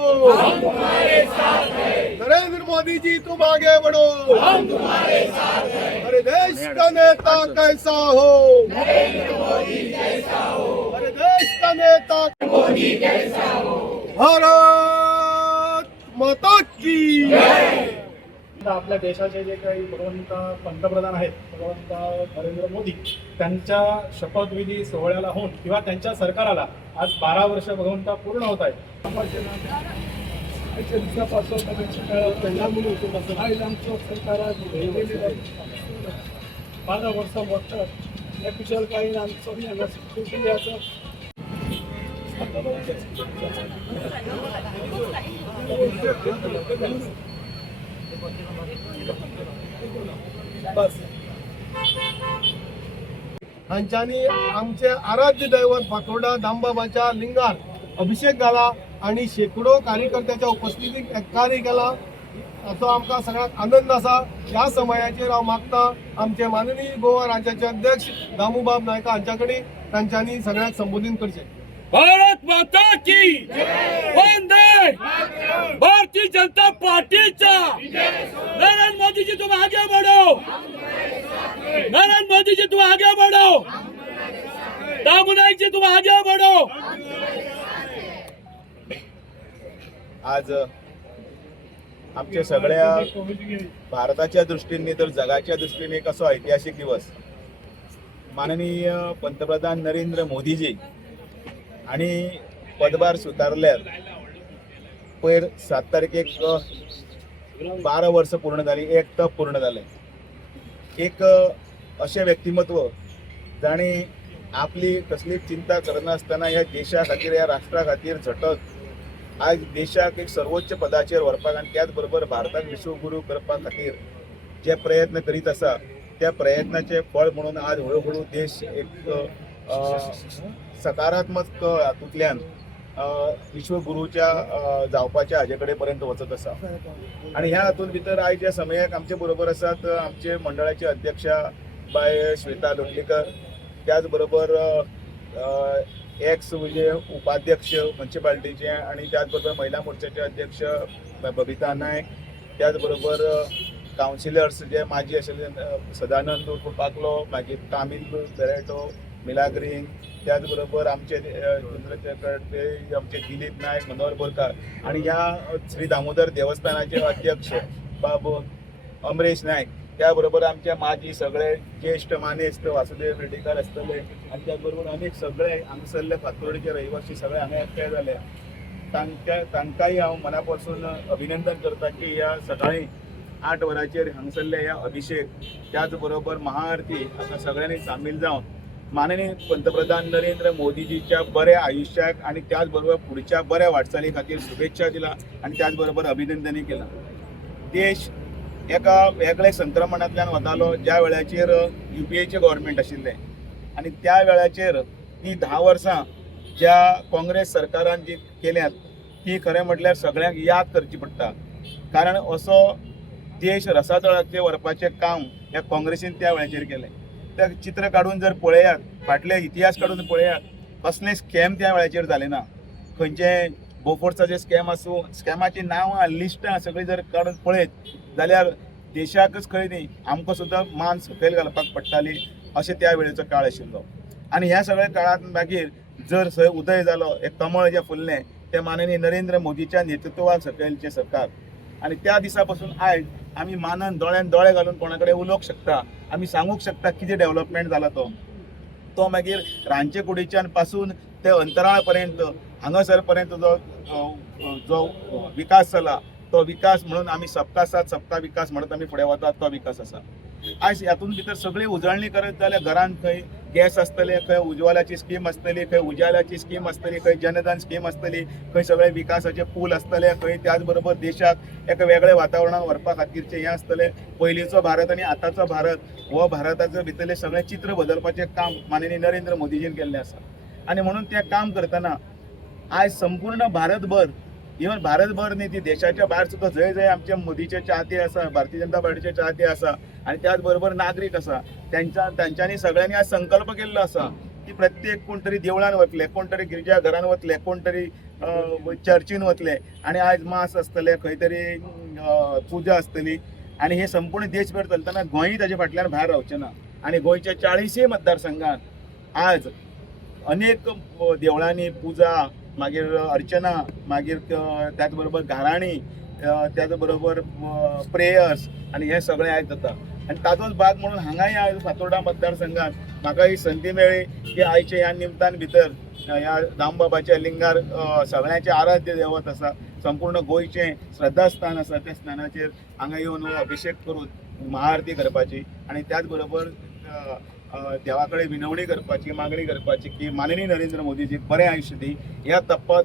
हम तुम्हारे साथ हैं। नरेंद्र मोदी जी तुम आगे बढ़ो, हम तुम्हारे साथ हैं। अरे देश का नेता कैसा हो, नरेंद्र मोदी जैसा हो। अरे देश का नेता मोदी जैसा हो। भारत माता की जय। आपल्या देशाचे जे काही भगवंत पंतप्रधान आहेत भगवंत नरेंद्र मोदी, त्यांच्या शपथविधी सोहळ्याला होऊन किंवा त्यांच्या सरकाराला आज 12 वर्ष भगवंत पूर्ण होत आहेत. माझं वर्ष मोठं कुशल काही आमचं बस हांच्यानी आमचे आराध्य दैवत फातोर्डा दामबाबाच्या लिंगार अभिषेक झाला आणि शेकडो कार्यकर्त्याच्या उपस्थितीत एककारी केला. असो आमकां सगळ्यांक आनंद आसा. ह्या समयाचेर हांव मागता आमचे माननीय गोवा राज्याचे अध्यक्ष दामूबाब नायका हांच्या कडेन तांच्यांनी सगळ्यांक संबोधन करचें. भारत माता की वंदे भारतीय जनता पार्टीचा नरेंद्र मोदी जी तुम आगे बढ़ो, नरेंद्र मोदी जी तुम आगे बढ़ो, दामू नाईक जी तुम आगे बढ़ो. आज आमच्या सगळ्या भारताच्या दृष्टीने तर जगाच्या दृष्टीने एक असो ऐतिहासिक दिवस. माननीय पंतप्रधान नरेंद्र मोदीजी आणि पदभार स्वीकारल्यार पयर 7 तारखेक 12 वर्ष पूर्ण जाली, एक तप पूर्ण जालें. एक अशें व्यक्तिमत्व जाणी आपली कसलीच चिंता करनासतना ह्या देशा खातीर ह्या राष्ट्रा खातीर झटत आज देशाक एक सर्वोच्च पदाचेर व्हरपाक आनी त्याच बरोबर भारताक विश्वगुरू करपा खातीर जे प्रयत्न करीत आसा त्या प्रयत्नाचे फळ म्हणून आज हळूहळू देश एक सकारात्मक हातूंतल्यान विश्वगुरूच्या जावपाच्या हाजे कडेन पर्यंत वचत आसा. आनी ह्या हातूंत भितर आयज ज्या समयाक आमचे बरोबर आसात आमचे मंडळाचे अध्यक्षा बाय श्वेता लोटलीकर, त्याच बरोबर एक्स म्हणजे उपाध्यक्ष म्युन्सिपालिटीचे आणि त्याच बरोबर महिला मोर्चाचे अध्यक्ष बबिता नायक, त्याच बरोबर कावन्सिलर्स जे माजी आशिल्ले सदानंद उर्फ पाकलो, मागीर तामील बेरेटो, मिलाग्रीन, त्याच बरोबर आमचे आमचे दिलीप नायक, मनोहर बोरकार आणि ह्या श्री दामोदर देवस्थानाचे अध्यक्ष बाबू अमरेश नायक, त्या बरोबर आमचे माजी सगळे ज्येष्ठ मानेस्त वासुदेव रेड्डीकर आसतले आणि त्याच बरोबर अनेक सगळे हांगसरले फातोर्डेचे रहिवासी सगळे हांगा एकठांय जाले. तांकांय हांव मना पासून अभिनंदन करता की ह्या सकाळी 8 वरांचेर हांगसरले ह्या अभिषेक त्याच बरोबर महाआरती हाका सगळ्यांनी सामील जावन माननीय पंतप्रधान नरेंद्र मोदीजीच्या बऱ्या आयुष्याक आणि त्याच बरोबर पुढच्या बऱ्या वाटचाली खातीर शुभेच्छा दिला आणि त्याच बरोबर अभिनंदनही केला. देश एका वेगळ्या संक्रमणांतल्यान वतालो ज्या वेळाचेर UPAचे गव्हर्नमेंट आशिल्लें आणि त्या वेळाचेर ती 10 वर्सां ज्या काँग्रेस सरकारान जी केल्यात ती खरें म्हटल्यार सगळ्यांक याद करची पडटा. कारण असो देश रसातळाचेर व्हरपाचें काम ह्या काँग्रेसीन त्या वेळाचेर केलें. त्या चित्र काढून जर पळयात, फाटले इतिहास काढून पळयात, कसले स्कॅम त्या वेळाचेर जाले ना. खंयचे बोफोर्साचे स्कॅम आसूं, स्कॅमाची नांवां लिस्टां सगळीं जर काढून पळयत जाल्यार देशाकच खंय न्ही आमकां सुद्दां मान सकयल घालपाक पडटाली अशें त्या वेळेचो काळ आशिल्लो. आनी ह्या सगळ्या काळांत मागीर जर थंय उदय जालो, एक कमळ जें फुल्लें तें माननीय नरेंद्र मोदीच्या नेतृत्वा सकयलचें सरकार. आणि त्या दिसा पासून आयज आमी मानान दोळ्यान दोळे घालून कोणा कडेन उलोवंक शकता, आमी सांगूंक शकता कितें डेव्हलपमेंट जाला तो मागीर रांदचे कुडीच्यान पासून ते अंतराळ पर्यंत हांगासर पर्यंत जो विकास जाला तो विकास म्हणून आमी सबका साथ सबका विकास म्हणत आमी फुडें वतात तो विकास आसा. आयज हातूंत भितर सगळी उजळणी करत जाल्यार घरांत खंय गॅस आसतले, खंय उज्वलाची स्कीम आसतली, खंय उजाल्याची स्कीम आसतली, खंय जनधन स्कीम आसतली, खंय सगळे विकासाचे पूल आसतले, खंय त्याच बरोबर देशाक एका वेगळ्या वातावरणात व्हरपा खातीरचे हें आसतलें. पयलींचो भारत आनी आतांचो भारत हो भारताचो भितरलें सगळें चित्र बदलपाचें काम माननीय नरेंद्र मोदीजीन केल्लें आसा. आनी म्हणून तें काम करतना आयज संपूर्ण भारतभर, इवन भारतभर न्ही ती देशाच्या भायर सुद्दां जंय जंय आमचे मोदीचे चाहते आसा, भारतीय जनता पार्टीचे चाहते आसा आणि त्याच बरोबर नागरीक आसा, तांच्यांनी सगळ्यांनी आज संकल्प केल्लो आसा की प्रत्येक कोणतरी देवळान वतले, कोणतरी गिरजा घरान वतले, कोणतरी चर्चीन वतले आणि आज मास आसतले, खंय तरी पुजा आसतली आणि हे संपूर्ण देशभर चलतना गोंयही ताचे फाटल्यान भायर रावचें ना. आणि गोंयच्या 40 मतदारसंघात आज अनेक देवळांनी पुजा, मागीर अर्चना, मागीर त्याच बरोबर घराणी, त्याच बरोबर प्रेयर्स आणि हे सगळें आयज जाता. आणि ताजोच भाग म्हणून हांगाय आयज फातोर्डा मतदारसंघात म्हाका ही संदी मेळ्ळी की आयच्या ह्या निमतान भितर ह्या दामबाबाच्या लिंगार सगळ्यांचे आराध्य दैवत आसा, संपूर्ण गोंयचें श्रद्धास्थान आसा, त्या स्थानाचेर हांगा येवन अभिषेक करून महाआरती करपाची आणि त्याच बरोबर देवा कडेन विनवणी करपाची, मागणी करपाची की माननीय नरेंद्र मोदीजी बरें आयुश्य दी. ह्या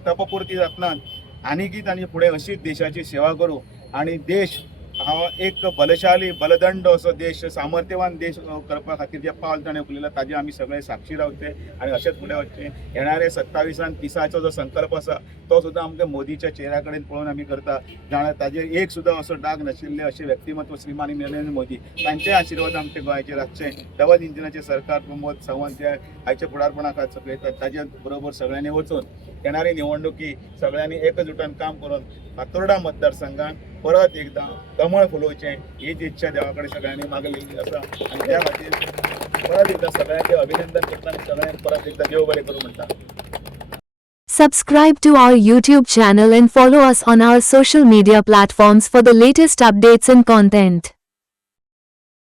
तपपुर्ती जातनाच आनीकय तांचे फुडें अशीच देशाची सेवा करूं आणि देश हा एक बलशाली बलदंड असो देश, सामर्थ्यवान देश करपा खातीर जे पावल ताणें उखलिला ताजे आमी सगळे साक्षी रावचे आणि अशेंच फुडें वचचें. येणारे 27 आनी 30 जो संकल्प आसा तो सुद्दां आमच्या मोदीच्या चेहऱ्या कडेन पळोवन आमी करता. जाणा ताजेर एक सुद्दां असो डाग नाशिल्ले अशें व्यक्तिमत्व श्रीमान नरेंद्र मोदी, तांचे आशिर्वाद आमच्या गोंयाचेर आसचे. डबल इंजिनाचे सरकार प्रमोद सावंत जे आयच्या फुडारपणाक चलयतात ताजे बरोबर सगळ्यांनी वचून येणारी निवडणुकी सगळ्यांनी एकजुटान काम करून फातोर्डा मतदारसंघात परत एकदा कमळ फुलोवचें हीच इच्छा देवा कडेन सगळ्यांनी मागलेली आसा. आणि त्या खातीर परत एकदा सगळ्यांचे अभिनंदन करता आणि सगळ्यांक परत एकदा देव बरें करूं म्हणटा. Subscribe to our YouTube channel and follow us on our social media platforms for the latest updates and content.